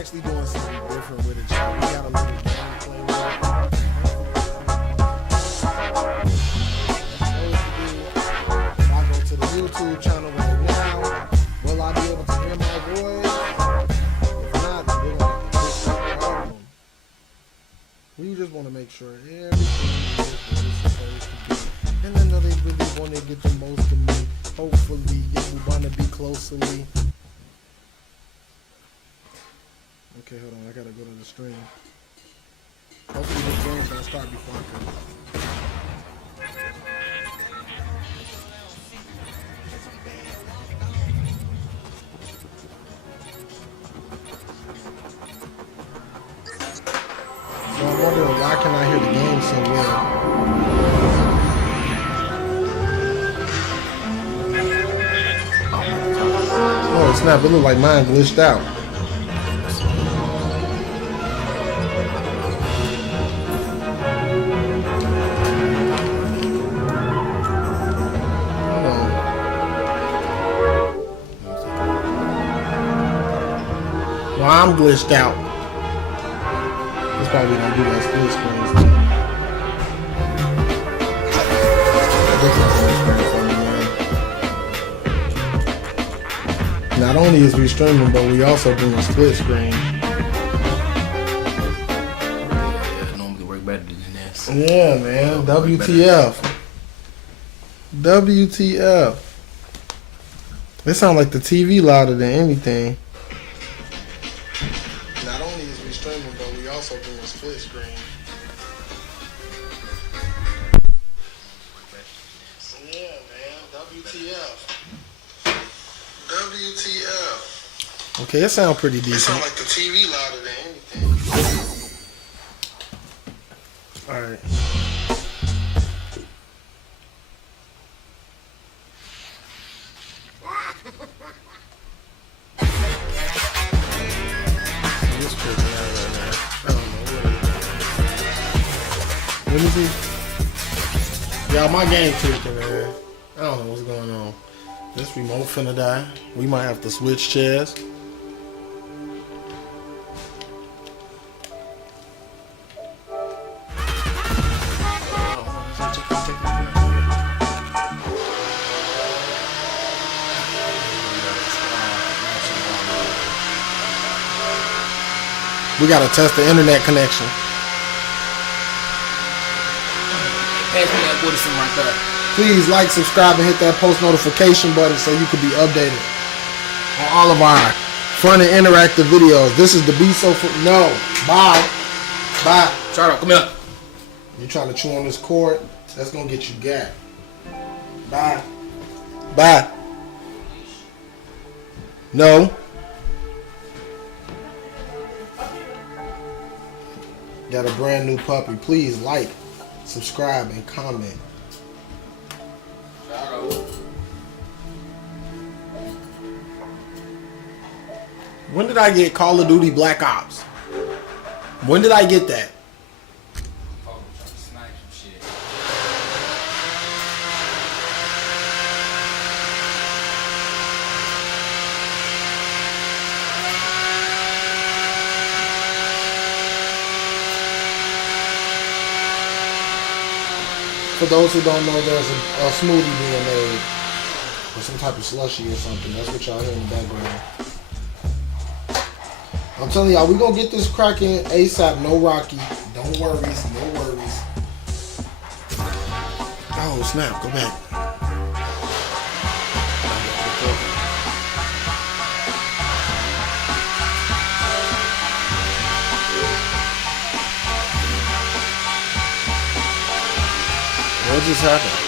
actually doing something different with it, y'all. We got a little gameplay with it. If I go to the YouTube channel right now, will I be able to hear my voice? If not, then we're gonna fix that problem. We just want to make sure everything is what it's supposed to be. And I know they really want to get the most of me. Hopefully, it will want to be closely. Okay, hold on. I gotta go to the stream. Hopefully this game's gonna start before I come. So I'm wondering why can I hear the game so well? Oh snap! It looked like mine glitched out. Well, I'm glitched out. That's probably gonna do that split screen. Not only is we streaming, but we also doing a split screen. Yeah, normally work better than this. Yeah, man. WTF. WTF. It sounds like the TV louder than anything. Not only is we streaming, but we also doing a split screen. Yeah, man. WTF. WTF. Okay, it sounds pretty decent. It sounds like the TV louder than anything. Alright. Let me see. Y'all, my game tripping, man. I don't know what's going on. This remote finna die. We might have to switch chairs. We gotta test the internet connection. Pass me that water from right there. Please like, subscribe, and hit that post notification button so you can be updated on all of our fun and interactive videos. This is the Be So No. Bye. Bye. Charlotte, come here. You trying to chew on this cord? That's gonna get you gapped. Bye. Bye. No. Got a brand new puppy. Please like, subscribe, and comment. When did I get Call of Duty Black Ops? When did I get that? For those who don't know, there's a smoothie being made, or some type of slushy or something. That's what y'all hear in the background. I'm telling y'all, we gonna get this cracking ASAP. No Rocky. Don't worries. No worries. Oh snap! Go back. What just happened?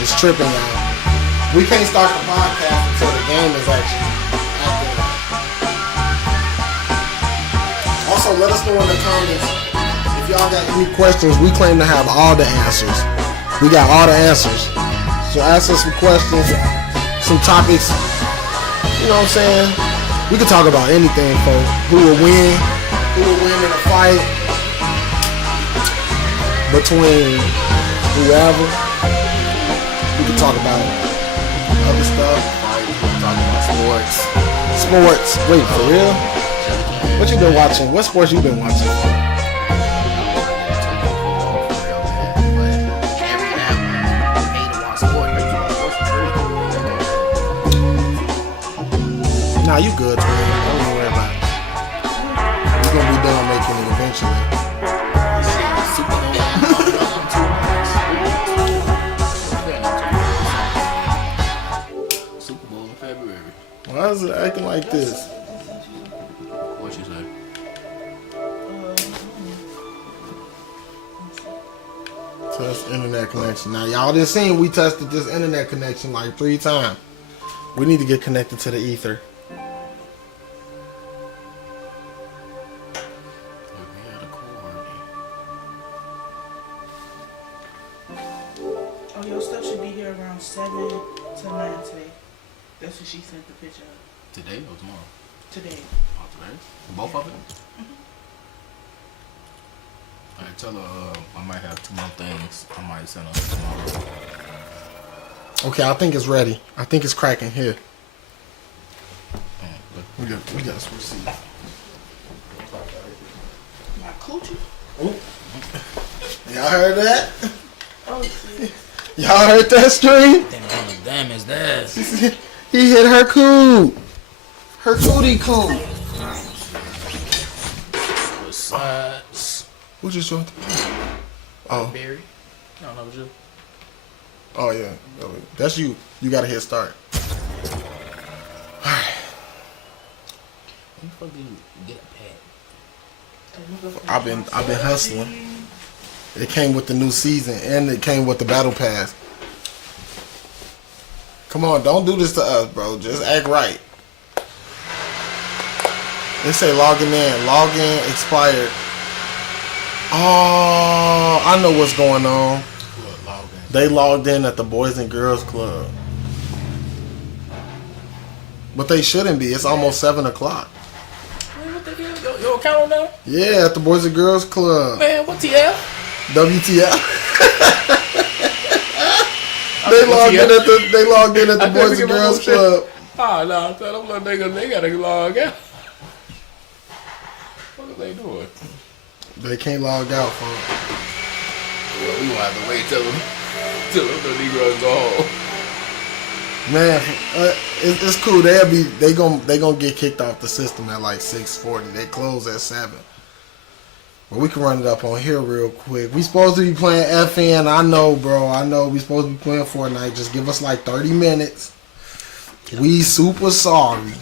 It's tripping, y'all. We can't start the podcast until the game is actually active. Also, let us know in the comments if y'all got any questions. We claim to have all the answers. We got all the answers. So ask us some questions, some topics. You know what I'm saying? We can talk about anything, folks. Who will win? who would win in a fight between whoever. We can talk about other stuff. Talk about sports. Sports. Wait, for real? What you been watching? What sports you been watching? Nah, you good, man. Don't even worry about it. You're gonna be done making it eventually. Super Bowl in February. Why is it acting like this? What you say? Test internet connection. Now, y'all done seen we tested this internet connection like 3 times. We need to get connected to the ether. Oh, your stuff should be here around 7 to 9 today. That's what she sent the picture of. Today or tomorrow? Today. Oh, today? Both of it? Alright, tell her I might have 2 more things. I might send her tomorrow. Okay, I think it's ready. I think it's cracking here. Man, We got to proceed. My coochie? Oh. Y'all heard that? Oh, shit. Y'all heard that stream? damn is that? He hit her coo. Her cootie coo. Besides, Who just joined? Oh. Barry? No, that was you. Oh, yeah. That's you. You got to hit start. Alright. You fucking get a pad. I've been hustling. It came with the new season and it came with the battle pass. Come on, don't do this to us, bro. Just act right. They say logging in. Login expired. Oh, I know what's going on. They logged in at the Boys and Girls Club. But they shouldn't be. It's almost 7 o'clock. Man, what the hell? Your account on there? Yeah, at the Boys and Girls Club. Man, what TF? WTF. They logged in at the Boys and Girls Club. Oh, no, tell them little niggas they gotta log out. What are they doing? They can't log out, folks. Well, we gonna have to wait till them the Negroes go home. Man, it's cool. They gonna get kicked off the system at like 6:40. They close at 7. But we can run it up on here real quick. We supposed to be playing FN. I know, bro. I know we supposed to be playing Fortnite. Just give us like 30 minutes. We super sorry.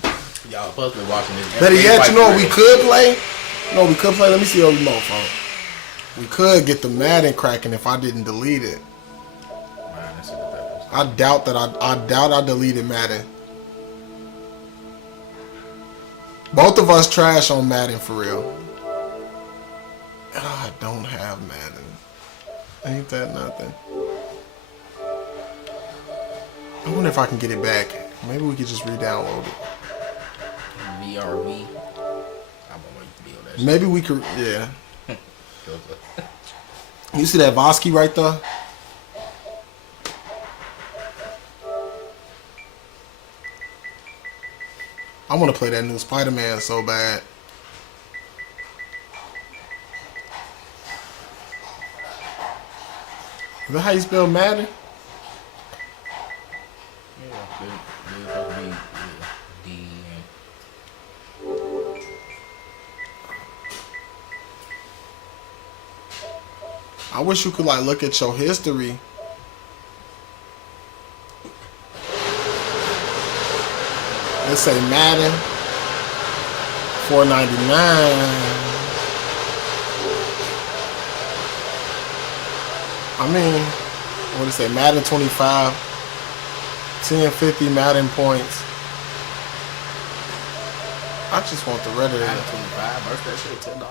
Y'all supposed to be watching this. Better yet, you know what we could play? No, we could play. Let me see your remote phone. We could get the Madden cracking if I didn't delete it. I doubt I deleted Madden. Both of us trash on Madden for real. And I don't have Madden. Ain't that nothing? I wonder if I can get it back. Maybe we could just re-download it. VRV. I'm gonna wait to be on that shit. Maybe we could, yeah. You see that Vosky right there? I want to play that new Spider-Man so bad. Is that how you spell Madden? I wish you could like look at your history. Let's say Madden, $4.99. I mean, what do you say? Madden 25, 1050 Madden points. I just want the red of it. Madden 25, burst that shit $10.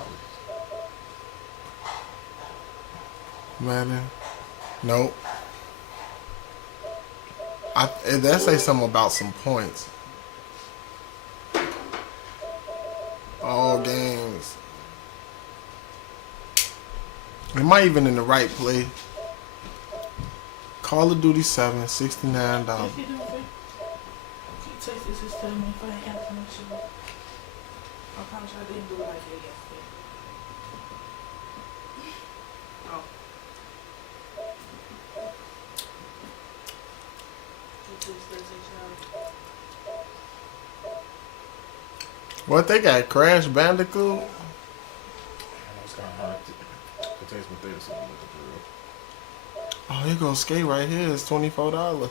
Madden, nope. That say something about some points. All games. It might even in the right place. Call of Duty 7, $69. Can you do it? Can you text this to me if I ain't answer no shit? I promise I didn't do it like that yesterday. Oh. What they got? Crash Bandicoot? It's kind of hard to taste with this. Oh, here goes skate right here. It's $24.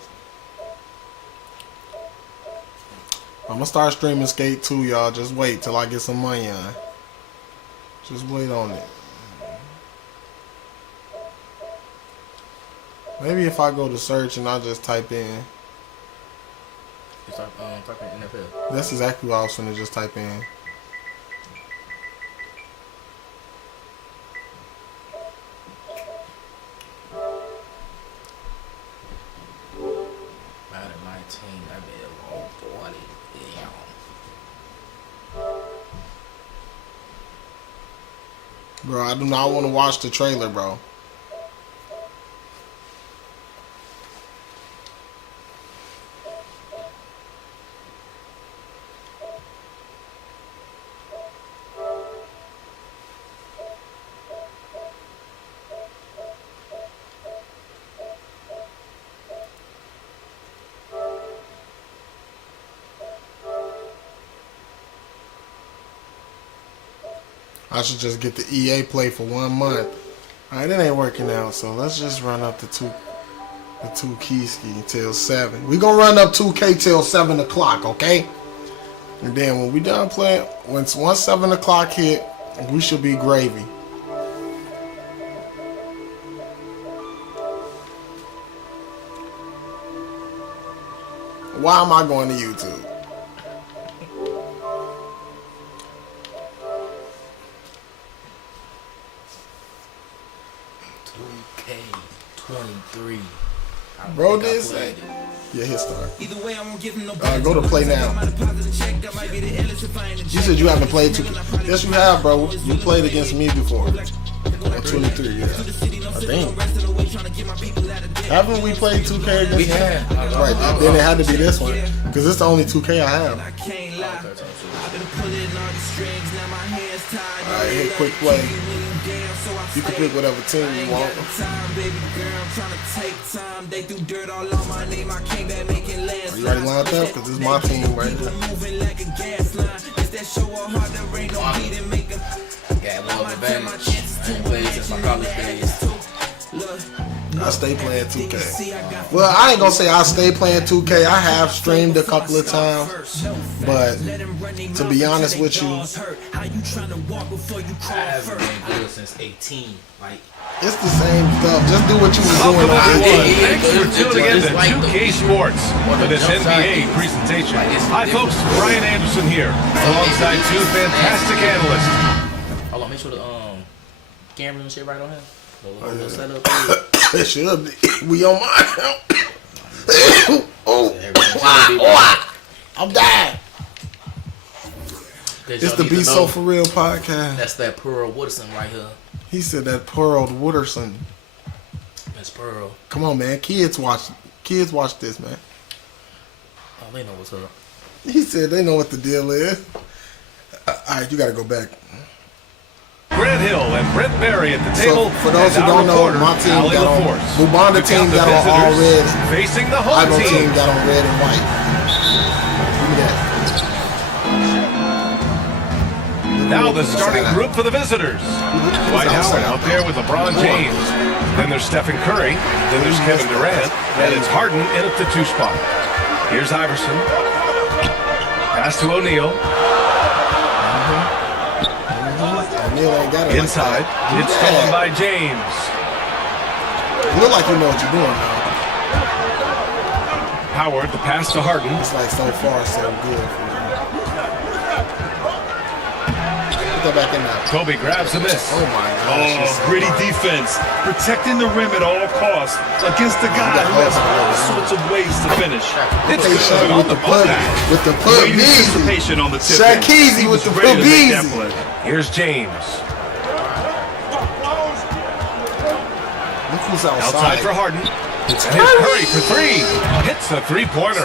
I'm gonna start streaming Skate 2, y'all. Just wait till I get some money on. Just wait on it. Maybe if I go to search and I just type in. It's like typing NFL. That's exactly what I was finna just type in. Madden 19, I bet oh boy, damn. Bro, I do not want to watch the trailer, bro. I should just get the EA Play for 1 month. Alright, it ain't working out, so let's just run up the 2 key ski till 7. We gonna run up 2K till 7 o'clock, okay? And then when we done playing, once 7 o'clock hit, we should be gravy. Why am I going to YouTube? K23. Bro, this ain't. Yeah, hit start. Either way, I won't give him no Go to play now. You said you haven't played 2K. Yes, you have, bro. You played against me before. On 23, yeah. I think. Haven't we played 2K against We have. Right, then it had to be this one. Because it's the only 2K I have. Alright, hit quick play. You can pick whatever team you want. Are you already lined up? Because this is my team right here. Yeah, love advantage. I ain't played since my college days. I stay playing 2K. Well, I ain't gonna say I stay playing 2K. I have streamed a couple of times, but to be honest with you, I haven't been good since 18. Like, it's the same stuff. Just do what you was doing. Welcome on everyone. day one. Thanks for tuning in to 2K Sports for this NBA presentation. Hi folks, Brian Anderson here, alongside two fantastic analysts. hold on, make sure the camera and shit right on him. The setup. It should be. We on my account. Oh, I'm dying. It's the Be So For Real podcast. That's that Pearl Woodson right here. He said that Pearl Wooderson. That's Pearl. Come on, man. Kids watch this, man. Oh, they know what's up. He said they know what the deal is. All right, you got to go back. Grant Hill and Brent Berry at the table. So, for those who don't know, my team got on. Bubanda team got on all red. Facing the home Ivo team. team got on red and white. Give me that. Now the starting group for the visitors. Dwight Howard out there with LeBron James. Then there's Stephen Curry. Then there's Kevin Durant. And it's Harden in at the 2 spot. Here's Iverson. Pass to O'Neal. Inside. It's stolen by James. You look like you know what you're doing now. Howard, the pass to Harden. It's like so far so good. Put that back in there. Kobe grabs the miss. Oh my gosh. Oh, gritty defense. Protecting the rim at all costs against the guy who has all sorts of ways to finish. It's They good shot on with the the put, back. with the put Great beezy. anticipation on the tip. Shakeezy He with was the ready to make beezy. that play. Here's James. Who's outside? Outside for Harden. It's And here's Curry for three. Hits the three-pointer.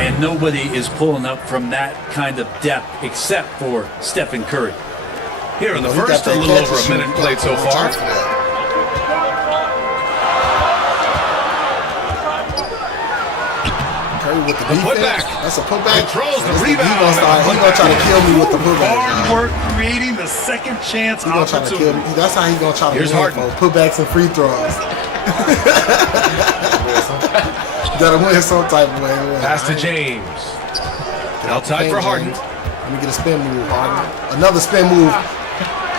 And nobody is pulling up from that kind of depth except for Stephen Curry. Here in the He got first, a that little catch over a and minute shoot. played so far. Curry with the The defense. putback. That's a putback. Controls the He rebound. gonna try to kill me with the putback. Hard work creating the second chance He gonna try to kill opportunity. me. That's how he's gonna try to Here's win, Harden. folks. Putbacks and free throws. Gotta win some type of way. Pass to James. Outside for Harden. Let me get a spin move, Harden. Another spin move.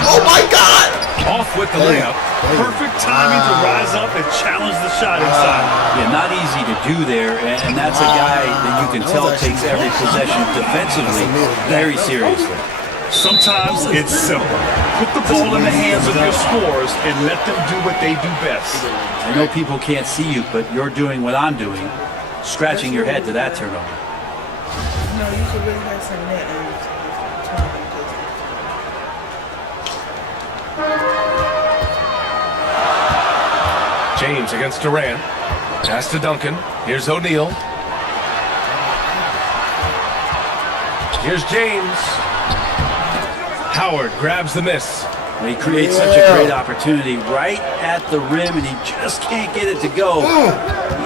Oh my God! Off with the layup. Perfect timing to rise up and challenge the shot inside. Yeah, not easy to do there, and that's a guy that you can tell takes every possession defensively very seriously. Sometimes it's simple. Put the ball in the hands of your scorers and let them do what they do best. I know people can't see you, but you're doing what I'm doing, scratching your head to that turnover. No, you should really have some net and James against Durant. Pass to Duncan. Here's O'Neal. Here's James. Howard grabs the miss. He creates such a great opportunity right at the rim, and he just can't get it to go.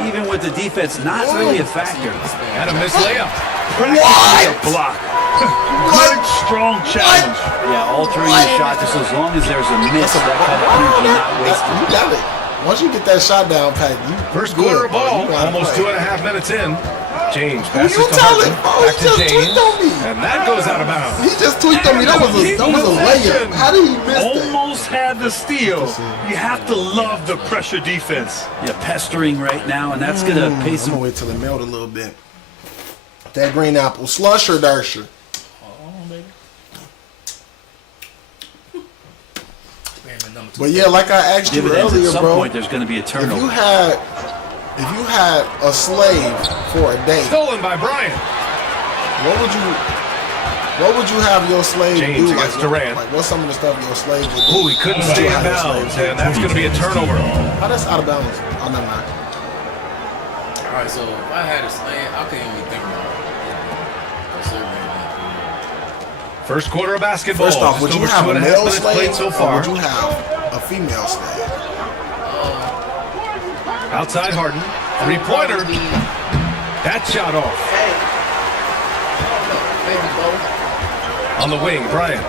Even with the defense not really a factor. And a missed layup. Practically a block. Good, strong challenge. Yeah, altering the shot just as long as there's a miss, that kind of energy not wasted. You got it. Once you get that shot down, Pat, you First good, quarter bro. ball, You gotta almost play. 2.5 minutes in. James passes you to telling? Harden. Oh, Back he to just James. tweaked on me. And that goes out of bounds. He just tweaked on me. That was a layup. How did he miss that? Almost had the steal. You have to love the pressure defense. Yeah, pestering right now, and that's going to pay I'm some. gonna wait till it melt a little bit. That green apple, slush or darsher? But yeah, like I asked you Dividends earlier, at some bro. point, there's going to be a If turnover. you had a slave for a day, Stolen by Bryant. what would you have your slave James do? against Durant. Like what's some of the stuff your slave would do? Ooh, he couldn't stay in bounds, and that's going to be a turnover. Oh, that's out of bounds. Oh, never mind. Alright, so if I had a slant, I couldn't even think about it. First quarter of basketball. First off, Just would you over have a 2.5 male minutes slave played so or far. would you have a female slave? Outside Harden. Three-pointer. That shot off. Maybe both. On the wing, Bryant.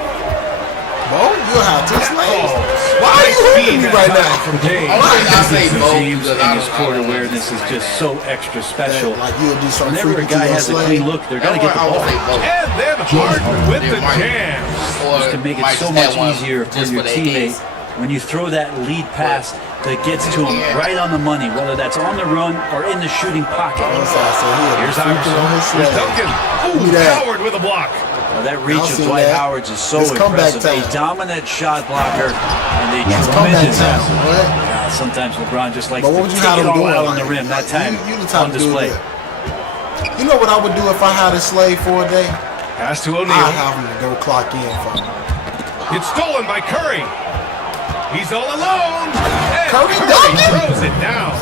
Bo, you'll have two slaves. Oh, Why are you hitting me right now? From James. I say both. James because and his I court don't know. awareness is just so extra special. Like you'll do something Whenever a freaky to guy your has a slave. clean look, they're going to get the I would ball. say both. And then Harden with the jam. Or Just to make it might so just much have one easier for just your the teammate ace. when you throw that lead pass that gets to him right on the money, whether that's on the run or in the shooting pocket. That's how I say he Here's had freaking on his Iverson. Here's slave. Duncan. Give Ooh, me that. Howard with a block. Well, that reach I'll of see Dwight that. Howard's is so It's comeback impressive. A time. dominant shot blocker and a It's comeback tremendous time. athlete. What? Sometimes LeBron just likes But to what would you take have it him all doing? out on the Like, rim. That time you the type on to do display. that. You know what I would do if I had a slave for a day? Pass to I'd O'Neal. have him to go clock in for me. It's stolen by Curry. He's all alone. And Curry Curry dunking? throws it down.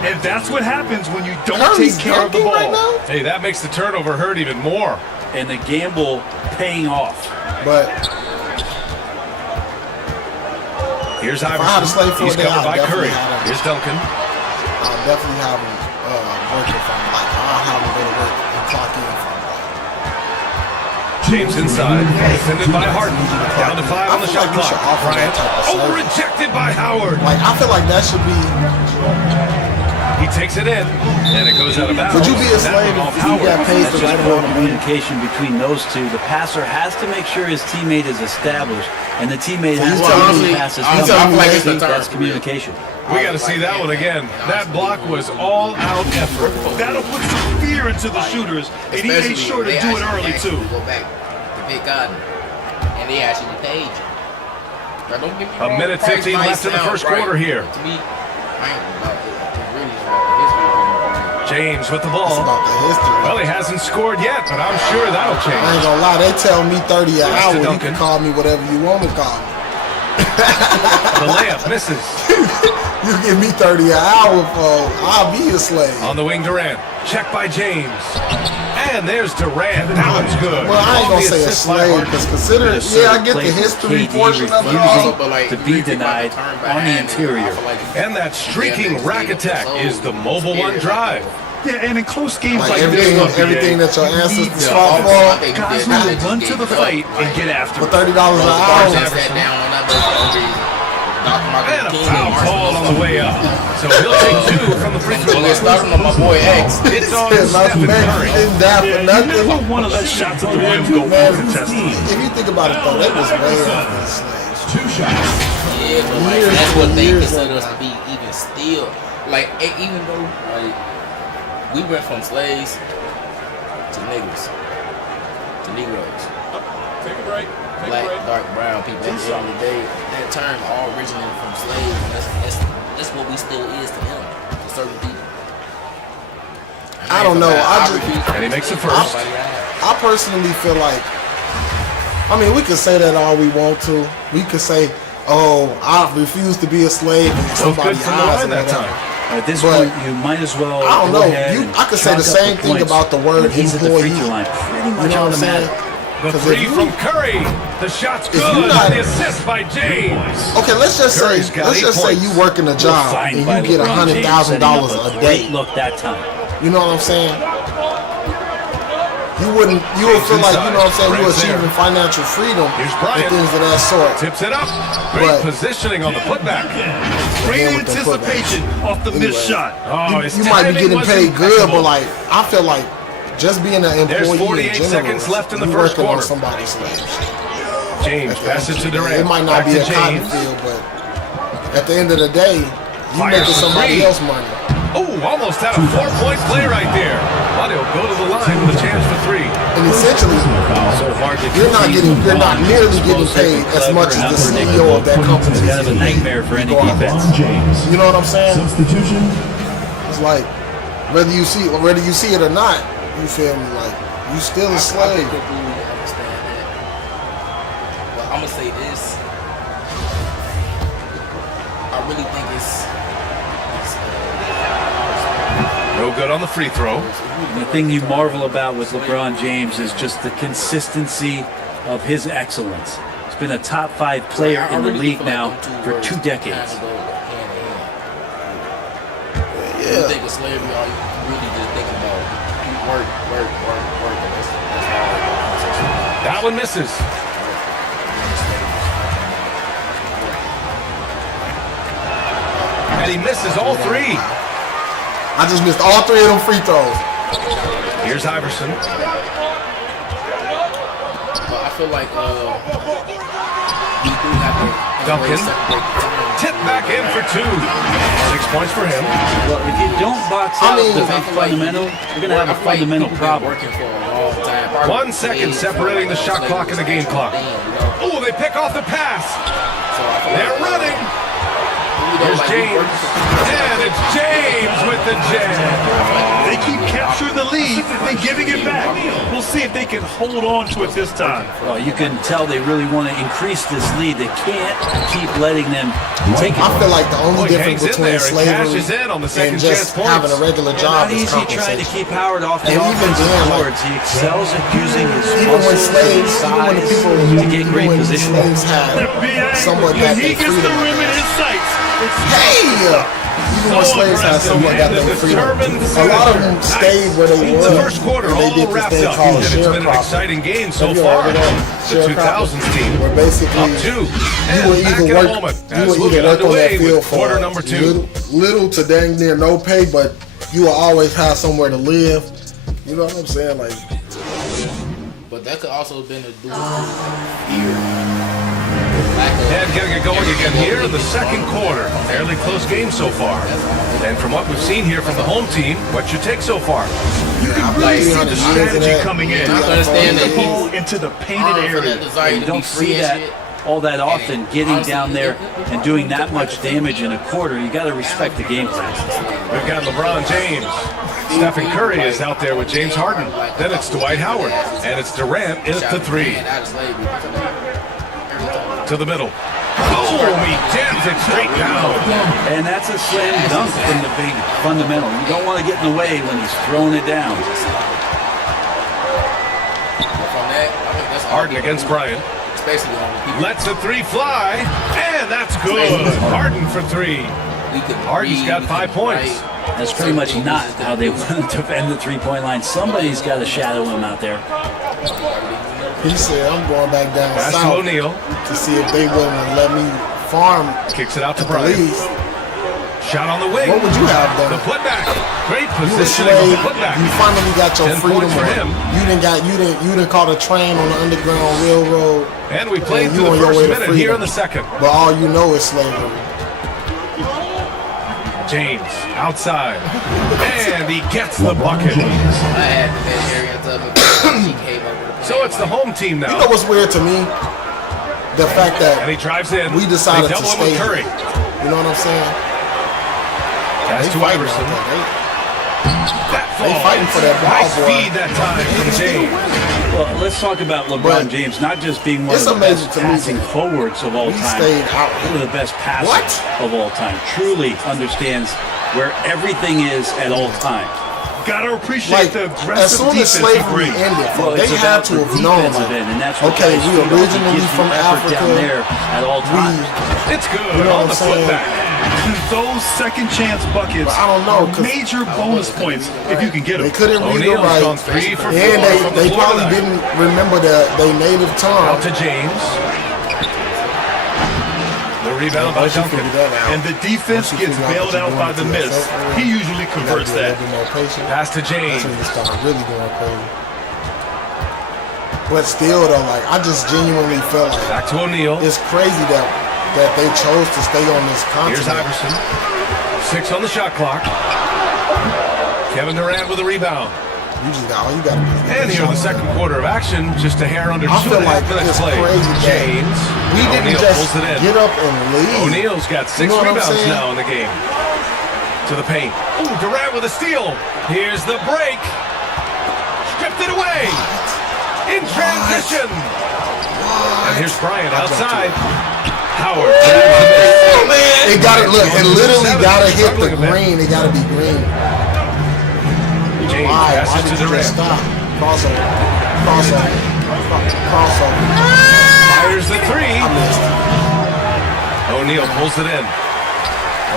And that's what happens when you don't Curry's take care of the dunking right ball. now? Hey, that makes the turnover hurt even more. And the gamble paying off. But Here's I had a slave Iverson. for He's a day, covered by I'd Curry. definitely have him. Here's Duncan. I'll definitely have him working for me. Like I'll have him go to work and clock in for me. James inside. Defended by Harden. Down to 5 on the I feel shot like you clock. should offer that Bryant. type of Oh, service. rejected by Howard. Like I feel like that should be. He takes it in, and it goes out of bounds. Would you be a That slave one off if you Howard. got paid That's the just right poor amount of money? communication between those two. The passer has to make sure his teammate is established, and the teammate has to telling make me- passes. you coming. telling me I it's think the that's turn. communication. We got to see that one again. That block was all-out effort. That'll put some fear into the shooters, and he made Especially sure to if do they it early actually too. Go back to Big Garden, and they actually paid you. Now, don't get me A wrong, minute price 15 might left in the sound first right. quarter here. To me, I ain't about it. It's really about the history. James with the It's ball. about the history. Well, he hasn't scored yet, but I'm sure that'll I ain't change. gonna lie, they tell me 30 an Pass to hour. You Duncan. can call me whatever you want to call me. The layup misses. You give me 30 an hour for, I'll be a slave. On the wing, Durant. Check by James. And there's Durant. That one's good. Well, I ain't On gonna the say a assist by slave, Harden. because consider, yeah, I get the history portion of it all. To be denied on the interior. And that streaking rack attack is the mobile one drive. Yeah, and in close games Like like this, everything that your ancestors fought for, guys will run to the fight and get after for it. $30 an hour. And a foul call on the way up. So he'll take 2 from the free throw line. Starting on my boy X. It's on Like, Stephen man, Curry. didn't die for You nothing. never want to let shots at the rim go Man, uncontested. if you think about it though, they was way after the slaves. 2 shots. Yeah, but like Years that's and what they years consider ago. us to be even still. Like even though like we went from slaves to niggas to Negroes. Take a break. Black, dark, brown people. At the end of the day, that term all originated from slaves, and that's what we still is to them, to certain people. I don't know. And he makes the first. I personally feel like, I mean, we could say that all we want to. We could say, oh, I refuse to be a slave in Both somebody's good from the eyes line or that whatever. time. At this But point, you might as well. I don't go know. ahead and I could say the chalk up same thing points. about the word He's at the free throw employee. line, pretty You much know what I'm saying? automatic. The 'Cause three if you- from Curry. The shot's If good. you're not- The assist by James. Okay, let's just Curry's say, got let's 8 just say points. you working a job Signed and by you get LeBron James, $100,000 setting up a great day. look that time. You know what I'm saying? You would feel like, you know what I'm saying, you Right there. achieving financial freedom Here's and Bryant. things of that sort. Tips it up. Great But- positioning on the putback. Great Again with the anticipation off the missed shot. Oh, his You might be timing getting was paid good, impeccable. but like, I feel like just being an There's employee 48 in general, seconds left in the you first working on quarter. somebody's slave. James passes to Durant. It might not Back be to a cotton James. field, but at the end of the day, you Fires making for somebody three. else money. Oh, almost had a 4-point play right there. But he'll go to the line with a chance for 3. And essentially, So hard to you're not compete getting, with you're not LeBron. nearly It's getting supposed to be paid as clever much and as the unpredictable. CEO of that company. It's kind of a nightmare for any defense. LeBron James. You know what I'm saying? Substitution. It's like whether you see it or not, you feel me? Like you still a I slave. completely understand that. But I'm gonna say this. I really think it's No good on the free throw. The thing you marvel about with LeBron James is just the consistency of his excellence. He's been a top 5 player I in the really league feel like now them two for words 2 decades. kinda go hand in hand. You Yeah. think of slavery, all you really just thinking about work, and that's all. That one misses. And he misses all 3. I just missed all 3 of them free throws. Here's Iverson. But I feel like we do have to Duncan. separate the time. Tip back in for 2. 6 points for him. Well, if you don't box I out mean, the I big feel like fundamental, you're going to have a I feel like fundamental people been problem. Working for a long time. Probably 1 second separating the shot clock and the game clock. Oh, they pick off the pass. So I feel They're like, running. you know, Here's like, James. And it's James with the jam. They keep capturing the lead and giving it back. We'll see if they can hold on to it this time. Well, you can tell they really want to increase this lead. They can't keep letting them take it. I feel like the only He difference hangs in between there and slavery cashes in on the second and chance just points. having a regular job Not is easy trying to compensation. keep Howard off the And even offensive then, like- boards. He excels at using his Even when muscles slaves, and even when the size people, to get great even when position. slaves had somewhat When that he they gets the freedom. rim in his sights, it's Hey! Even when slaves had somewhat that they freedom. A lot of them stayed where they were. The first quarter and they all did this wrapped thing up, called and it's been an sharecropping. exciting game so Have you far. heard of that? The Sharecropping? 2000s team Where basically up 2. you And will back either in a work, moment you as will we'll either get work on underway that field with for quarter number 2. little to dang near no pay, but you will always have somewhere to live. You know what I'm saying? Like, But that could also have been a due to fear. Lack of- And getting it going again here in the second quarter. Fairly close game so far. And from what we've seen here from the home team, what's your take so far? you can really see the strategy coming in. I understand that The ball he's into the painted armed for that area. desire You to don't be free see and that shit. all that often, getting Honestly, down there and doing that much damage in a quarter. You got to respect the game plan. We've got LeBron James. Stephen Curry is out there with James Harden. Then it's Dwight Howard. And it's Durant in at the 3. Man, out of slavery. Every time. To the middle. Oh, he jams it straight down. And that's a slam dunk from the big fundamental. You don't want to get in the way when he's throwing it down. From that, I think that's Harden against Bryant. Especially on the people. Lets a three fly, and that's good. Harden for three. Harden's got 5 points. That's pretty much not how they want to defend the three-point line. Somebody's got to shadow him out there. He said, I'm going back down Pass to south O'Neal. to see if they willing to let me farm Kicks it out to at the Bryant. least. Shot on the wing. What would you have done? The putback. Great You were positioning on slave. the putback. You finally got your 10 freedom. points for him. You didn't caught a train on the Underground Railroad. And we played And through you the on your first way to minute here freedom. in the second. But all you know is slavery. James outside. And he gets the bucket. I had that area to me. She came over to So it's the home team You know now. what's weird to me? The fact And that he drives in. we decided They to double him stay with Curry. here. You know what I'm saying? Pass to fighting Iverson. out there. That They fall. fighting for that ball, Nice boy. feed that time from James. Well, let's talk about LeBron But James not just being one it's of the amazing best to me passing that forwards of all We time, stayed out. one of the best passers What? of all time. Truly understands where everything is at all times. Gotta appreciate Like, the as aggressive soon as defense he slavery brings. ended, Well, they it's had about to the have known, defensive end, and that's what okay, guys we feed off. He originally gives from the effort Africa. down there at all times. It's good You know on the what I'm saying? putback. Those second chance buckets But I don't know, are 'cause major bonus points if you can get They them. couldn't read or O'Neal's write. gone 3 for 4 And from the they floor probably tonight. didn't remember their native Out tongue. to James. The rebound by Once you Duncan. figure that out, And the defense once you gets figure out bailed what out you're by doing the to miss. yourself, He usually you gotta converts be a little that. bit more patient. Pass to That's James. when you start really going crazy. But still, though, like I just genuinely feel like Back to O'Neal. it's crazy that they chose to stay on this Here's continent. Iverson. 6 on the shot clock. Kevin Durant with a rebound. You just got all you got to do. is get And the here in the shot. second quarter of action, just a hair under I 2 feel and a half like minutes it's played. crazy that James. We didn't O'Neal just pulls it in. get up and leave. O'Neal's got 6 You know what I'm rebounds saying? now in the game. To the paint. Ooh, Durant with a steal. Here's the break. Stripped it away. In transition. And here's Bryant outside. Howard grabs the miss. Oh, man. It got to look. It literally 7, got to hit the struggling a bit. green. It got to be green. James Why? Why passes did to you just Durant. stop? Crossover. Crossover. Crossover. Fires the 3. I missed. O'Neal pulls it in.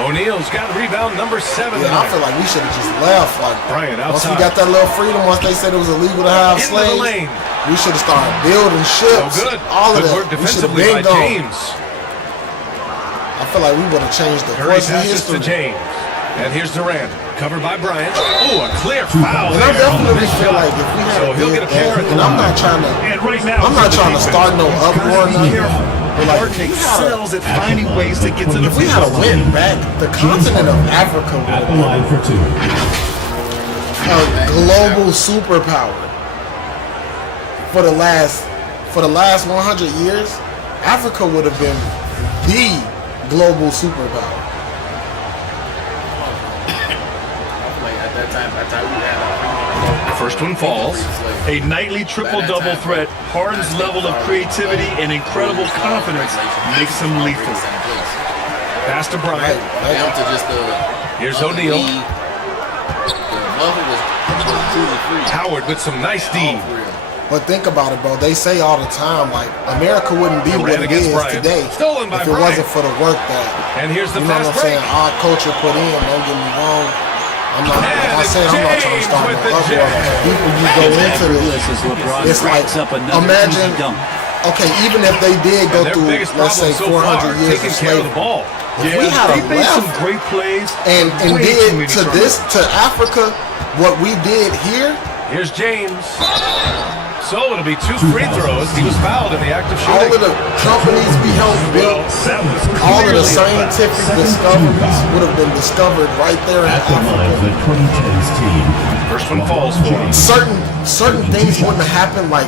O'Neal's got rebound number 7 Yeah, I tonight. feel like we should have just left. Like Bryant once we outside. got that little freedom, once they said it was illegal to have Into the slaves, lane. we should have started building No ships. good. All of Good that. work We should have defensively by been gone. James. I feel like we would have changed the Curry course of passes to history. James. And here's Durant. Covered by Bryant. Oh, a clear foul And I there on the definitely missed feel shot. like if we had So he'll did get a pair that, at the and I'm not line. trying to. And right now, I'm not trying to start no uproar or nothing. But like, Harden excels at finding ways to get to the if we had a win back, the continent of Africa would have been a global superpower. For the last 100 years, Africa would have been the global superpower. Like at that time we had First one falls. A nightly triple-double threat, Harden's level of creativity and incredible confidence makes him lethal. Pass to Bryant. down to just the Here's O'Neal. The muzzle was truly free. Howard with some nice D. But think about it, bro. They say all the time, like, America wouldn't be Durant what it against is Bryant. today Stolen by if it Bryant. wasn't for the work that, And here's the you know what fast I'm break. saying, our culture put in. Don't get me wrong. I'm not, like I And said, I'm not trying to James start with no the uproar. jam. People, you go into This this, is LeBron it's like, cracks up another imagine, easy dunk. okay, even if they did go And their through, biggest let's say, problem so 400 far, years taking of care of the slavery, ball. if we had they a made some left great plays and way too many did to turnovers. this, to Africa, what we did here, Here's James. So it'll be 2 free throws. He was fouled in the act of all shooting. of the companies we helped build, That was all of clearly the a scientific discoveries would have been discovered right there in Africa. First one falls for him. Certain things wouldn't have happened, like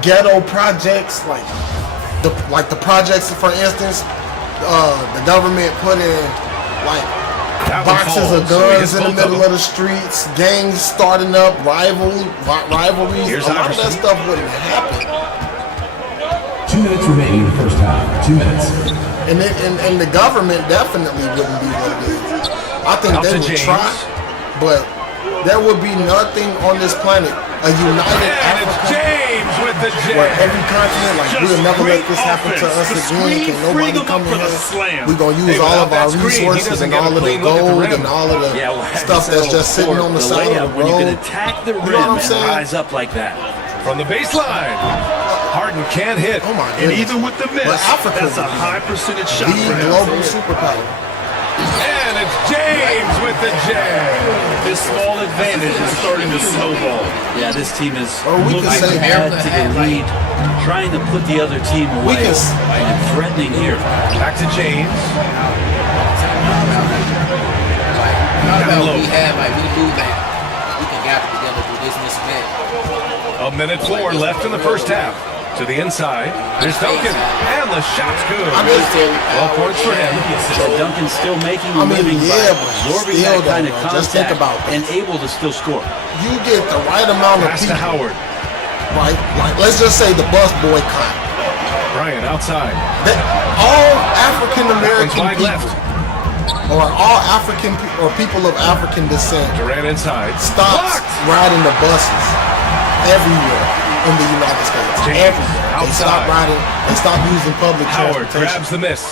ghetto projects, like the projects, for instance, the government put in like That one boxes falls, of so he hits guns in the both middle them. of the streets, gangs starting up, rivalries. Here's A lot of that Iverson. stuff wouldn't have happened. 2 minutes remaining in the first half. 2 minutes. And the government definitely wouldn't be what it is. I think Out they to would James. try, but there would be nothing on this planet, a united And it's Africa, James with the where jam. every continent, like, Just we'll never let great this happen to offense. us The again. screen Can freed nobody them come up for in the here? slam. We're going to use Hey, all without of our that screen, he resources doesn't and get a all of the clean look at the gold rim. and all of the Yeah, well, stuff that's just sitting on the side of the when you can road. attack the know rim what I'm and saying? rise up like that. From the baseline. Harden can't hit. Oh my And goodness. even with the miss, But Africa that's a would be high percentage the shot for him. global superpower. And it's James with the jam. This small advantage is starting to snowball. Yeah, this team is Or we looking could say- to add to the lead, trying to put the other team away, can- and threatening here. Back to James. Not Down about low. we have, like, we do that. We can gather together through this mismatch. A minute 4 left in the first half. To the inside. There's Duncan. And the shot's good. Military 12 points for him. So Duncan's still making a I mean, living yeah, by but absorbing still, that kind of though, bro, just think contact about and able to still score. You get the right amount of Pass to people, Howard. right? Like, let's just say the bus boycott. Bryant outside. That all African American Wide people, left. or all African or people of African descent, Durant inside. stops Blocked. riding the buses everywhere in the United States. James Everywhere. They stop outside. riding. They stop using public Howard transportation. grabs the miss.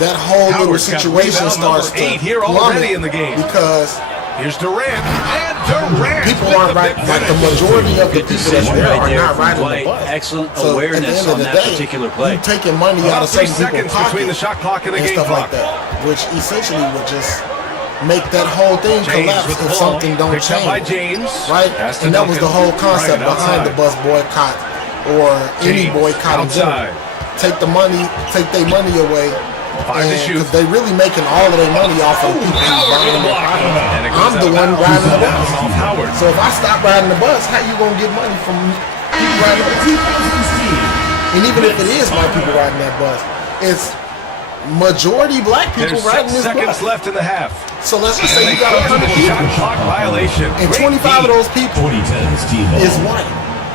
That whole little Howard's got situation rebound number starts to 8 here plummet already in the game. because Here's Durant. And Durant. people with aren't the right. big Like the finish. majority of the Good people that's decision there right are there not from riding Dwight. the bus. Excellent So at the awareness end of on the that day, particular play. you taking money out About of 3 certain people's seconds pockets between the shot clock and the and game stuff clock. like that, which essentially would just make that whole thing James collapse with the if ball. something don't Picked up by change. James. Right? Pass to And that was Duncan. the whole concept Bryant behind the outside. bus boycott or any James boycott in general. outside. Take the money, take their money away. 5 to shoot. Because they really making all of their money off of people Howard with buying a their block. product. And it goes I'm out the of one bounds. riding the Down bus. off Howard. So if I stop riding the bus, how you gonna get money from people riding the bus? And even if it is white people riding that bus, it's majority black people There's riding 6 this seconds bus. left in the half. So let's just And say they you got force 100 a people, shot clock violation. and Great 25 of beat. those people 2010's team ball. is white,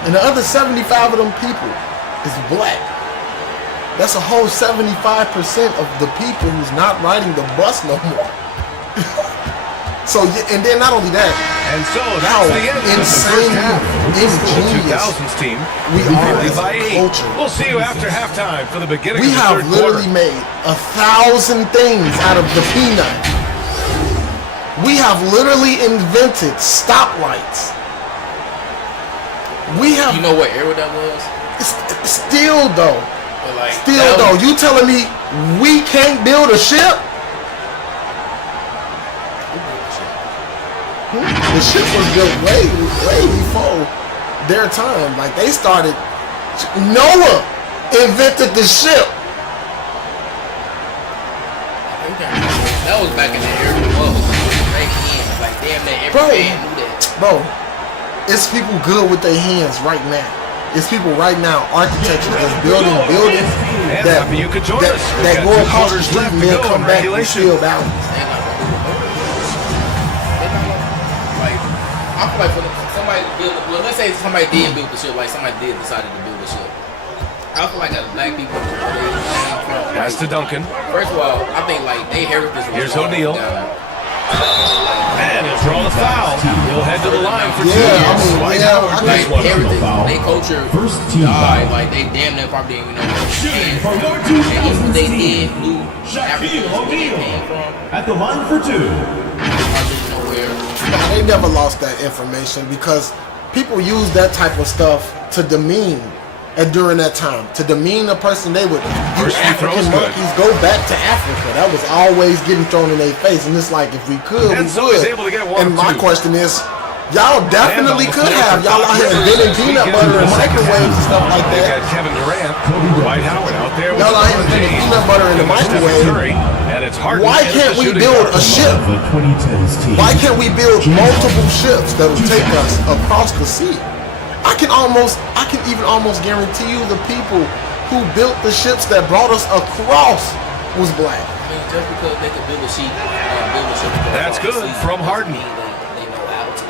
and the other 75 of them people is black. That's a whole 75% of the people who's not riding the bus no more. So, and then not only that, And so how that's the end of the first half. insanely The ingenious 2000s team we are lead as by a 8. culture. We'll see you after halftime for the beginning We of the have third quarter. literally made 1,000 things out of the peanut. We have literally invented stoplights. We have You know what era that was? still though. But like, Still that though, was- you telling me we can't build a ship? The ship was built way before their time. Like they started. Noah invented the ship. That was back in the era. Whoa, back in, like damn, that every Bro. man knew that. Bro, it's people good with their hands right now. It's people right now, architects that's building buildings And that, happy you could join that, us. We've that got go 2 across the quarters street left and to then go come in back and regulation. still balance. They're not gonna do it. They're not gonna- Like, I feel like for somebody to build, well, let's say somebody did build the ship, like somebody did decided to build the ship. I feel like as black people, Pass to Duncan. first of all, I think like they heritage was Here's strong O'Neal. down. And he'll draw the foul. He'll head to the line for 2 Yeah, I years. mean, Dwight yeah, Howard I takes think one. Heritage, foul. they culture First team died, foul. like they damn near probably didn't even know where Shooting they from came your from. And even 2000s if they team, did knew Africans where they came from, At the line for 2. I didn't know where. Nah, they never lost that information because people use that type of stuff to demean during that time. To demean a person, they would, you First free throw is African good. monkeys, go back to Africa. That was always getting thrown in their face. And it's like, if we could, And we so would. he's able to get one And or my two. question is, y'all definitely And on the could floor have. for Y'all out here Doc inventing Rivers. peanut He gets butter to and the second microwaves and stuff like They that. got Kevin Durant. Dwight Howard out there with Y'all out here LeBron inventing James. peanut butter in the And Stephen microwave. Curry. And it's Harden. Why in can't the we shooting build guard. a ship? The 2010's team. Why can't we build multiple ships that will take us across the sea? I can even almost guarantee you the people who built the ships that brought us across was black. I mean, just because they could build a ship That's good from Harden. They know how to,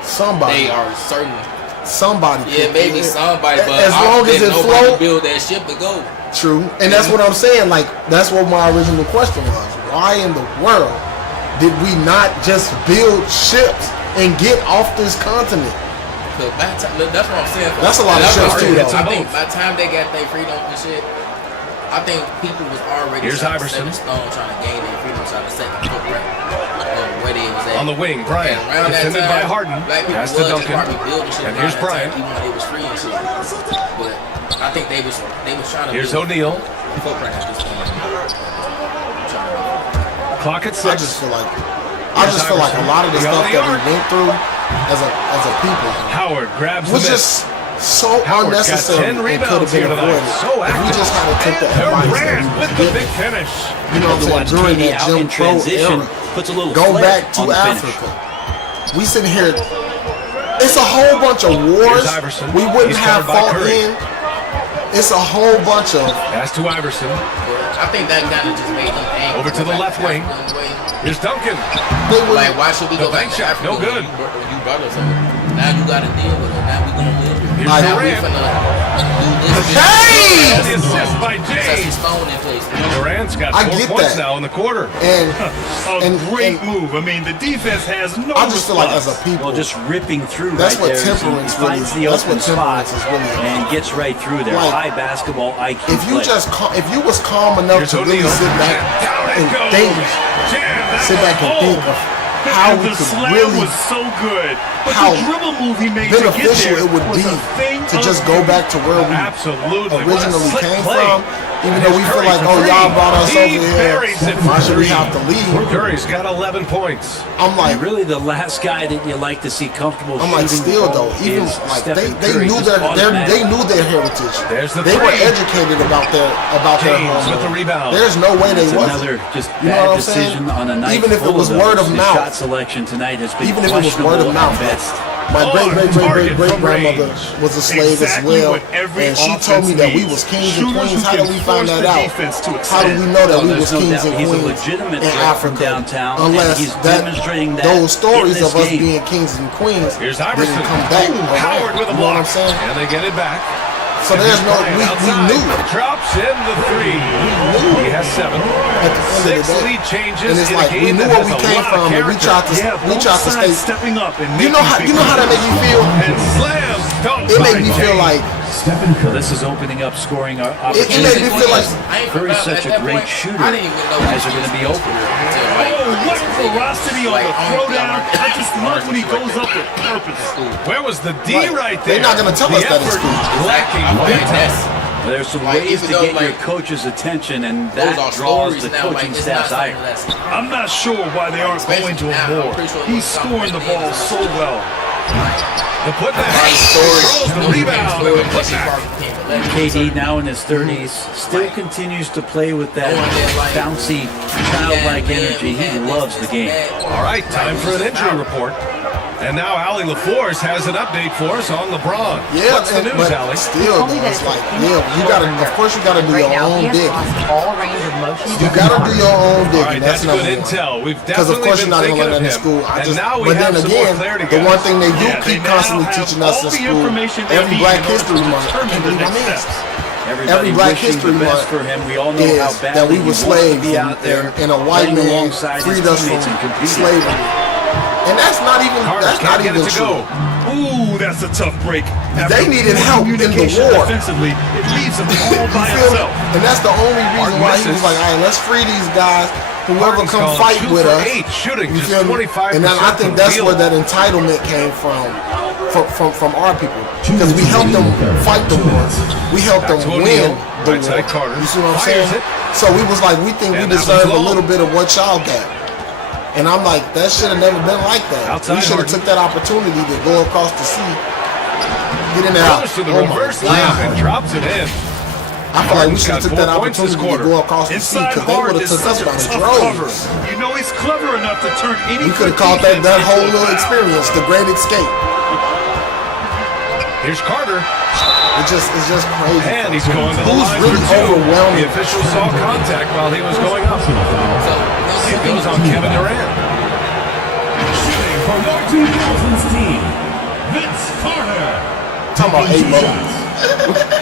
or Somebody. they are certain somebody. Yeah, maybe somebody, but as long as it nobody flow, build that ship to go. true. And that's what I'm saying. Like that's what my original question was. Why in the world did we not just build ships and get off this continent? That's what I'm saying. That's a lot of ships too, though. I think by the time they got their freedom and shit, I think people was already Here's trying to Iverson. set in stone, trying to gain their freedom, trying to set the footprint of where they was at. On the wing, Bryant. And around that Defended time, by Harden. black people Pass was to just Duncan. probably building shit And around here's that Bryant. time, even when they was free and shit. But I think they was trying to Here's build O'Neal. a footprint at this point. Clock at 6. I just feel like a lot of the stuff that we went through as a people Howard grabs was the just so Howard's got unnecessary 10 and could have rebounds been here tonight. avoided So if we active. just had to take the advice that Durant we with was the getting. big finish. You know what I'm To saying? watch During KD that out Jim in Crow transition era, puts a little go flair back on to the finish. Africa. We sitting here. It's a whole bunch of wars Here's Iverson. we wouldn't He's have covered by fought Curry. in. It's a whole bunch of. Pass to Iverson. I think that kind of just made them angry. Over to the left wing. Here's Duncan. They were, Like, why should we The go back bank to shot, Africa? no good. You brought us over. Now you got to deal with it. Now we gonna live with it. Here's Now we Durant. finna do this. Hey! And the assist by Set some James. stone in place. Durant's got I 4 get points that. now in the quarter. and A great move. I mean, the defense has no I just feel like as a response. people, Well, just ripping through That's right what there. as he temperance really- finds the that's open what spot temperance is really about. and gets right through there. Like, High basketball IQ if you play. if you was calm enough Here's to really O'Neal. sit back Down it and goes. think, Jam, that's sit back and home. think of how And we the could slam really was so good, but how the dribble move he made to get beneficial there it would was be a thing to of just go beauty. back to where we Absolutely. originally What a slick came play. from. Even And though we here's feel Curry like, for oh, three. y'all brought us He over here, buries it why for should we three. have to leave? Curry's got 11 points. I'm like, really the last guy that you like to see comfortable I'm like, shooting still the ball though, even is like Stephen they Curry. knew Just automatic. they knew their heritage. There's the They were three. educated about their James with the homeland. rebound. There's no way they It's wasn't. another just You know bad what I'm saying? decision on a night Even if it full was of word those. of His mouth. shot selection tonight has been Even if it was word of questionable mouth. at best. My target great from grandmother range. was a slave Exactly as well, what every and she offense told me that we needs. was kings and Shooters queens. who How can did we find force that the out? defense to How did extend. we know that Well, we there's was no kings doubt and he's a queens legitimate in threat from Africa? downtown, and Unless he's that demonstrating that those stories in this of us game. being kings and queens Here's didn't Iverson. come back. Ooh, around. Howard with a You know what block. I'm saying? And they get it back. So And there's here's no Bryant we outside. knew Drops in the three. He has 7. at the end of 6 the day. lead changes And it's in like a we game knew that where has we a came lot of from, and we character. tried to Yeah, both stay. sides stepping up and You know how that made me feel? And slams dunk It by made me feel James. like Stephen Well, Curry. this is opening up scoring it opportunities. made me feel like Curry's such a great shooter. I didn't even know Guys are going to be open. Oh, what ferocity on the throwdown. I just love when he goes up with purpose. Where was the D Right. right there? They're not gonna tell The us that in effort school. lacking I feel big like time. that's There's some Like, ways even to though, get your like, coach's attention, and those that are draws stories the now. Like, coaching it's not staff's ire. something that's I'm not sure why they aren't going to him Especially now, more. I'm pretty sure He's it's scoring the ball so well. The putback. stories. Throws the rebound. And the putback. KD now in his 30s still continues to play with that bouncy, childlike energy. He loves the game. All right, time for an injury report. And now Allie LaForce has an update for us on LeBron. yeah, What's the news, but Allie? still though, it's like you gotta. Of course, you gotta do your own digging. All range of motion. You gotta do your own All digging. right, That's that's good number one. intel. We've Because of definitely course been you're not gonna thinking learn of that in him. school. And now we But have then some more again, clarity, the guys. one thing they do Yeah, they keep now constantly have teaching us all in the school, information they every need Black in order History to Month. I determine can't the believe I next missed. steps. Everybody Black wishing History the best Month for him. We all know how Is badly that we he were wants to slaves be out there and a white playing man alongside his freed us from teammates and competing. slavery. And that's not even Carter that's not can't get even it to true. go. Ooh, that's a tough break. After They needed poor help in the communication war. Defensively, it leaves him all You by feel me? himself. And that's the only reason why he was misses. like, all right, let's free these guys. Whoever Harden's come gone fight 2 with for us. 8, shooting You just feel me? 25% And then I think from that's field. where that entitlement came from our people. Because we helped them fight the war. We helped Back them to win O'Neal. the Right side war. Carter. You see what I'm Fires saying? it. So we was like, we think And we that deserve one's a low. little bit of what y'all got. And I'm like, that should have never been like that. Outside We should have Harden. took that opportunity to go across the sea. Get in there. Goes to the Oh my reverse God. layup and drops it in. I feel like we Harden's should have got took that 4 points this opportunity to quarter. go across the sea Inside because they would hard have is took us such a by the tough cover. droves. You know he's clever enough to turn any We could have good called that defense into whole a little foul. experience, the Great Escape. Here's Carter. It's just crazy. And he's going to the Who's line really for 2. overwhelming? The official saw contact while he was going up. It goes on Kevin Durant. Shooting for your 2000s team, Vince Carter. Talking about 8 Taking 2 votes. shots.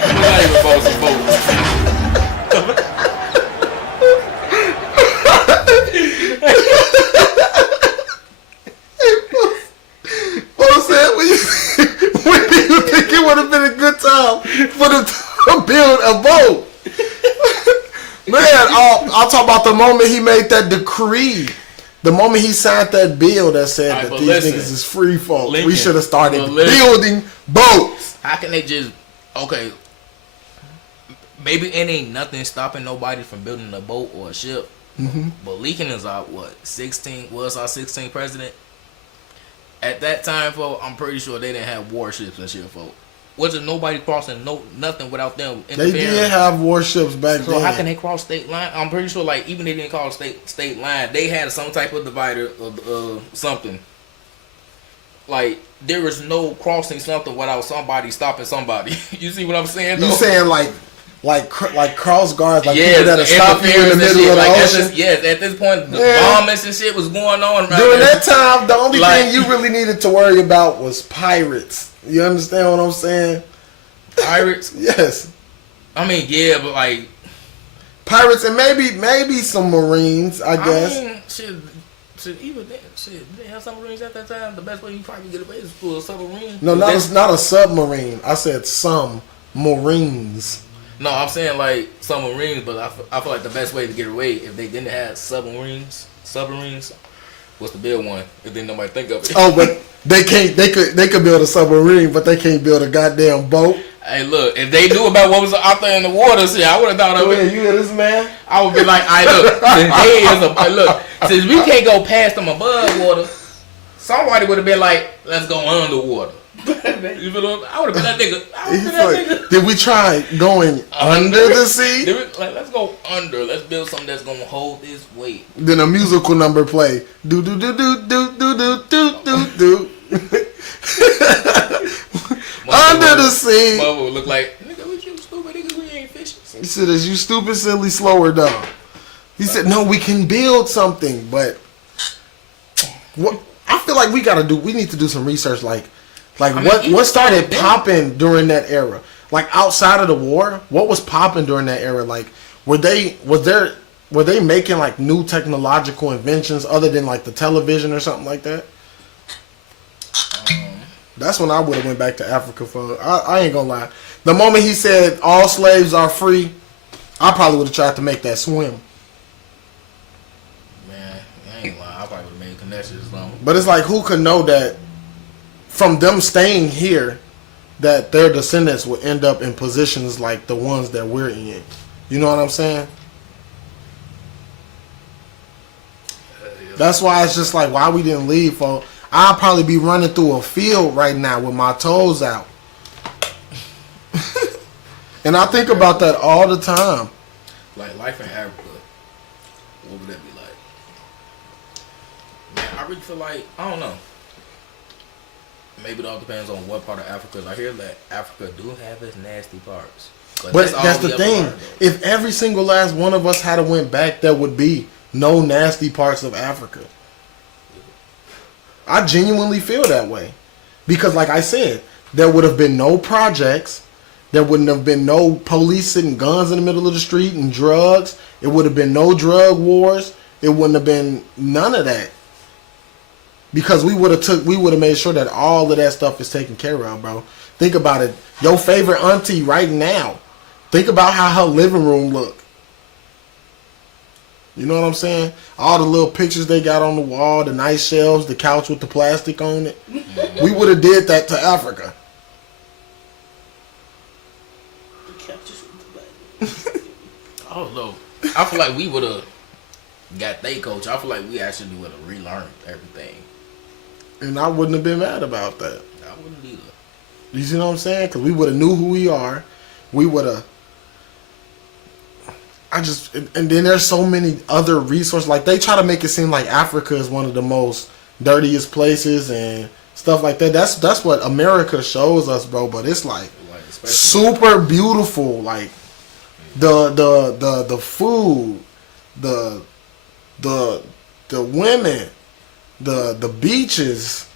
We're not even voting. What I'm saying, when do you think it would have been a good time for them to build a boat? Man, I'll talk about the moment he made that decree. The moment he signed that bill that said Alright, that but these listen, niggas is free folks. We Lincoln, should have started but listen. building boats. How can they just maybe it ain't nothing stopping nobody from building a boat or a ship. Mm-hmm. But Lincoln is our 16th president. At that time, folks, I'm pretty sure they didn't have warships and shit, folks. Wasn't nobody crossing nothing without them interfering. They did have warships back So then. how can they cross state line? I'm pretty sure, like, even they didn't call it state line, they had some type of divider or something. Like, there is no crossing something without somebody stopping somebody. You see what I'm saying? Though? You saying like cross guards, like Yes, people that'll stop you in the interference and middle shit. of the Like, ocean? yes, at this point, the Yeah. bombings and shit was going on. Right During there. that time, the only Like- thing you really needed to worry about was pirates. You understand what I'm saying? Pirates. Yes. I mean, yeah, but like, Pirates and maybe some Marines, I guess. I mean, shit, even then, shit, they have submarines at that time. The best way you probably get away is through a submarine. No, That's- not a submarine. I said some Marines. No, I'm saying like submarines, but I feel like the best way to get away if they didn't have submarines was to build one. If then nobody think of it. Oh, but they can't. They could build a submarine, but they can't build a goddamn boat. Hey, look, if they knew about what was out there in the water, shit, I would have thought of Man, it. you hear this man? I would be like, I look, since we can't go past them above water, somebody would have been like, let's go underwater. You feel what I would have been that nigga. He's like, did we try going under the sea? Like, let's go under. Let's build something that's gonna hold this weight. Then a musical number play. Do do do do do do do do do do. Under the sea. Mother would look like, nigga, what you stupid nigga? We ain't fishing. He said, "Is you stupid, silly, slower down." He said, "No, we can build something, but what? I feel like we need to do some research. Like what started popping during that era? Like outside of the war, what was popping during that era? Like were they making like new technological inventions other than like the television or something like that?" That's when I would have went back to Africa for. I ain't gonna lie. The moment he said all slaves are free, I probably would have tried to make that swim. Man, I ain't lying. I probably would have made connections though. But it's like, who could know that from them staying here, that their descendants would end up in positions like the ones that we're in? You know what I'm saying? That's why it's just like, why we didn't leave, folks. I'll probably be running through a field right now with my toes out. And I think about that all the time. Like life in Africa, what would that be like? Man, I really feel like, I don't know. Maybe it all depends on what part of Africa. I hear that Africa do have its nasty parts. But that's all the we ever thing. learned, though. If every single last one of us had went back, there would be no nasty parts of Africa. I genuinely feel that way. Because like I said, there would have been no projects. There wouldn't have been no police sitting guns in the middle of the street and drugs. It would have been no drug wars. It wouldn't have been none of that. Because we would have made sure that all of that stuff is taken care of, bro. Think about it. Your favorite auntie right now. Think about how her living room look. You know what I'm saying? All the little pictures they got on the wall, the nice shelves, the couch with the plastic on it. We would have did that to Africa. The couches with the bed. I don't know. I feel like we would have got they coach. I feel like we actually would have relearned everything. And I wouldn't have been mad about that. I wouldn't either. You see what I'm saying? Because we would have knew who we are. We would have. And then there's so many other resources. Like they try to make it seem like Africa is one of the most dirtiest places and stuff like that. That's what America shows us, bro. But it's like super beautiful. Like the food, the women, the beaches.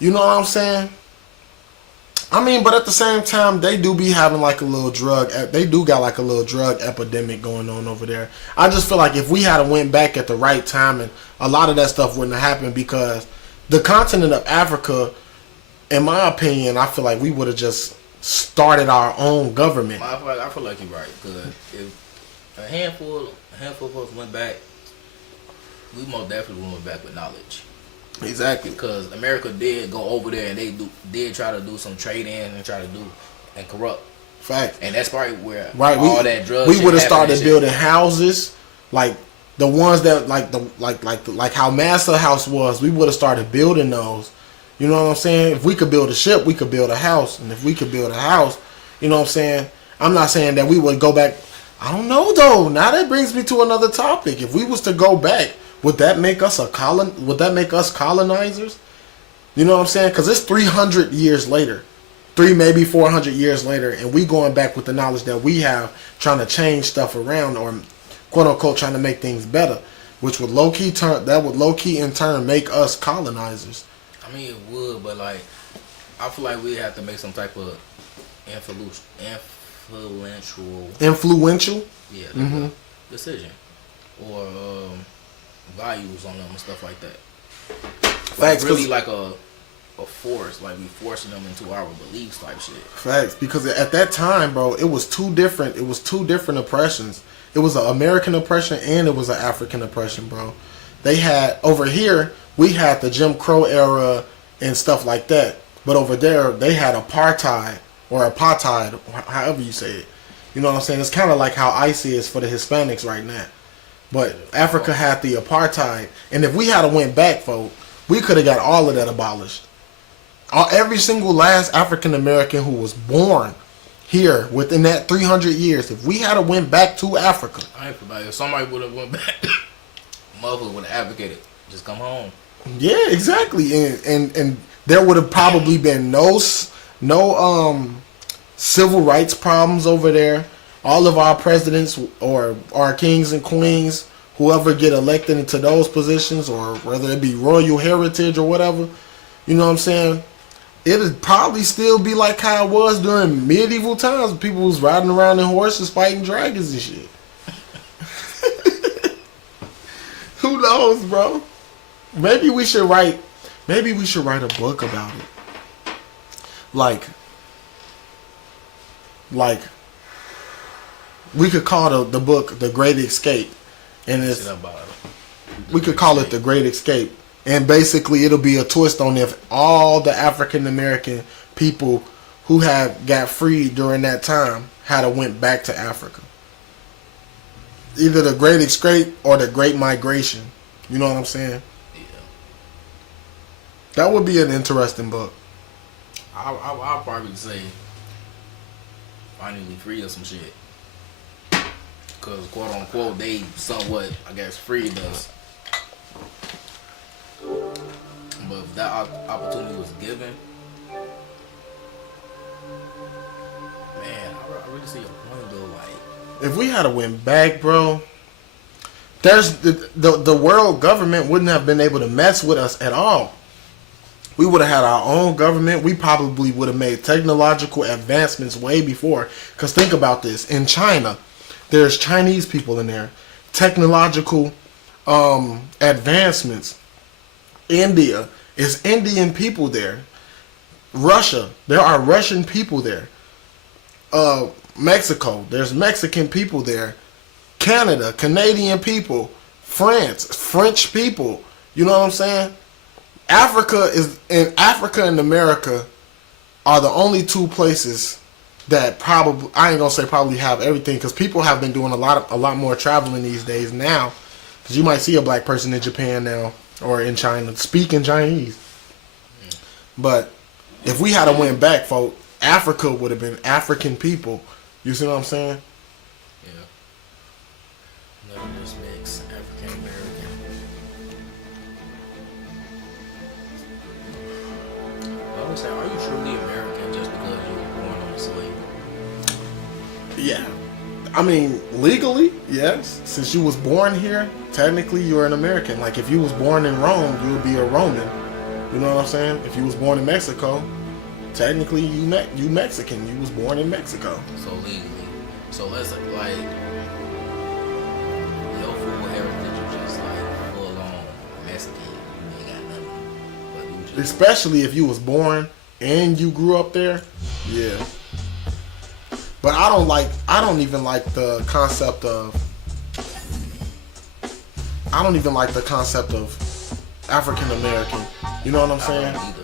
You know what I'm saying? I mean, but at the same time, they do be having like a little drug. They do got like a little drug epidemic going on over there. I just feel like if we had went back at the right time, and a lot of that stuff wouldn't have happened, because the continent of Africa, in my opinion, I feel like we would have just started our own government. I feel like you're right, because if a handful of us went back, we most definitely went back with knowledge. Exactly. Because America did go over there and they did try to do some trade in and try to do and corrupt. Fact. And that's probably where all that drugs. We would have started building houses like the ones that like how Massa House was. We would have started building those. You know what I'm saying? If we could build a ship, we could build a house. And if we could build a house, you know what I'm saying? I'm not saying that we would go back. I don't know though. Now that brings me to another topic. If we was to go back, would that make us would that make us colonizers? You know what I'm saying? Because it's 300 years later, maybe 400 years later, and we going back with the knowledge that we have, trying to change stuff around, or quote unquote trying to make things better, which would low key in turn make us colonizers. I mean, it would, but like, I feel like we have to make some type of influential, yeah, decision or values on them and stuff like that. Facts, like really like a force, like we forcing them into our beliefs type shit. Facts, because at that time, bro, it was two different oppressions. It was an American oppression and it was an African oppression, bro. They had over here, we had the Jim Crow era and stuff like that, but over there they had apartheid, however you say it. You know what I'm saying? It's kind of like how ICE is for the Hispanics right now. But Africa had the apartheid, and if we had went back, folks, we could have got all of that abolished. Every single last African American who was born here within that 300 years, if we had went back to Africa, I ain't forgot. If somebody would have went back, motherfucker would have advocated, just come home. Yeah, exactly, and there would have probably been no civil rights problems over there. All of our presidents or our kings and queens, whoever get elected into those positions, or whether it be royal heritage or whatever, you know what I'm saying? It'd probably still be like how it was during medieval times. People was riding around in horses fighting dragons and shit. Who knows, bro? Maybe we should write a book about it. Like we could call the book The Great Escape, and we could call it The Great Escape, and basically it'll be a twist on if all the African American people who had got freed during that time had went back to Africa. Either The Great Escape or The Great Migration. You know what I'm saying? Yeah. That would be an interesting book. I'll probably say finally free of some shit. Because, quote unquote, they somewhat, I guess, freed us. But if that opportunity was given, man, I really see a point though. Like, if we had went back, bro, there's the world government wouldn't have been able to mess with us at all. We would have had our own government. We probably would have made technological advancements way before. Because think about this. In China, there's Chinese people in there. Technological advancements. India, is Indian people there. Russia, there are Russian people there. Mexico, there's Mexican people there. Canada, Canadian people. France, French people. You know what I'm saying? Africa and America are the only two places that probably, I ain't gonna say probably have everything, because people have been doing a lot more traveling these days now. Because you might see a black person in Japan now or in China speaking Chinese. But if we had went back, folks, Africa would have been African people. You see what I'm saying? Yeah. None of this makes African American. I always say, are you truly American just because you were born on a slave? Yeah. I mean, legally, yes. Since you was born here, technically you're an American. Like if you was born in Rome, you would be a Roman. You know what I'm saying? If you was born in Mexico, technically you Mexican. You was born in Mexico. So legally. So let's like your full heritage is just like full on Mexican. You ain't got nothing. But you just, Especially if you was born and you grew up there. Yeah. But I don't even like the concept of African American. You know what I'm saying? either.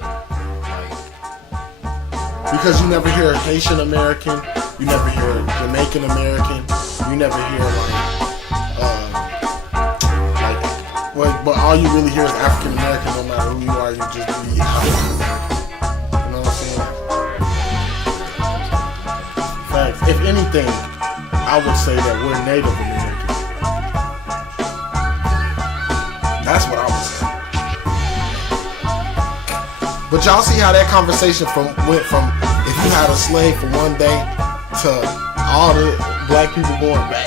Because you never hear Haitian American, you never hear Jamaican American, you never hear but all you really hear is African American. No matter who you are, you just be African. You know what I'm saying? Facts. If anything, I would say that we're Native American. That's what I would say. But y'all see how that conversation went from if you had a slave for one day to all the black people going back.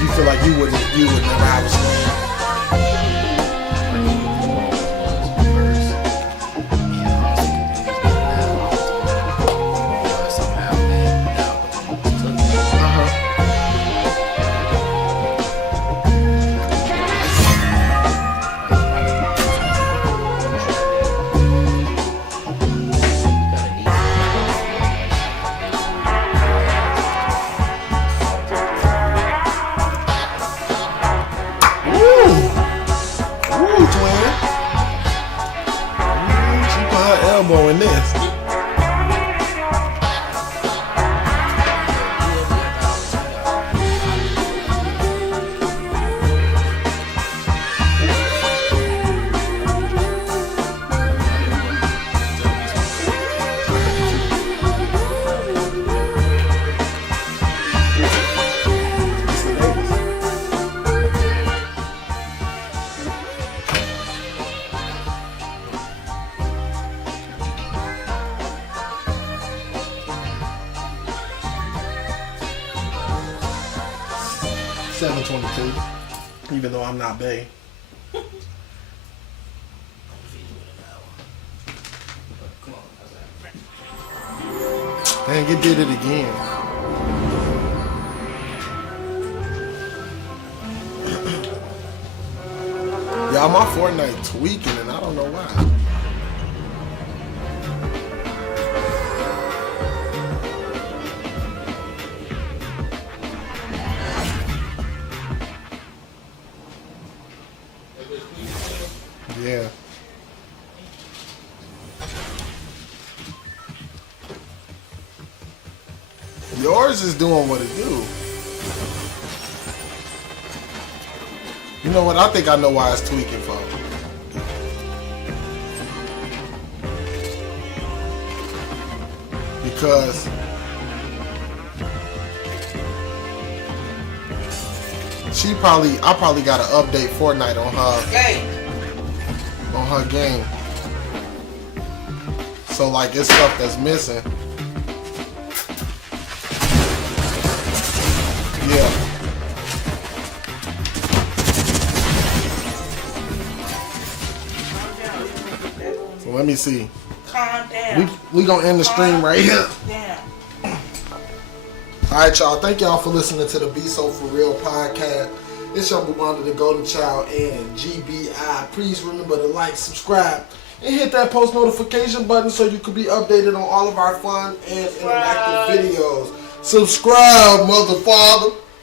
You feel like you would never have a slave? Elbow in this. $7.22, even though I'm not Bay. Dang, it did it again. Y'all, my Fortnite tweaking and I don't know why. Yeah. Yours is doing what it do. You know what? I think I know why it's tweaking for. Because I probably gotta update Fortnite on her game. So like it's stuff that's missing. Yeah. So let me see. Calm down. We gonna end the stream right here. Down. Alright, y'all. Thank y'all for listening to the Be So For Real podcast. It's your Bubanda, the Golden Child, and GBI. Please remember to like, subscribe, and hit that post notification button so you can be updated on all of our fun and interactive videos. Subscribe, mother father.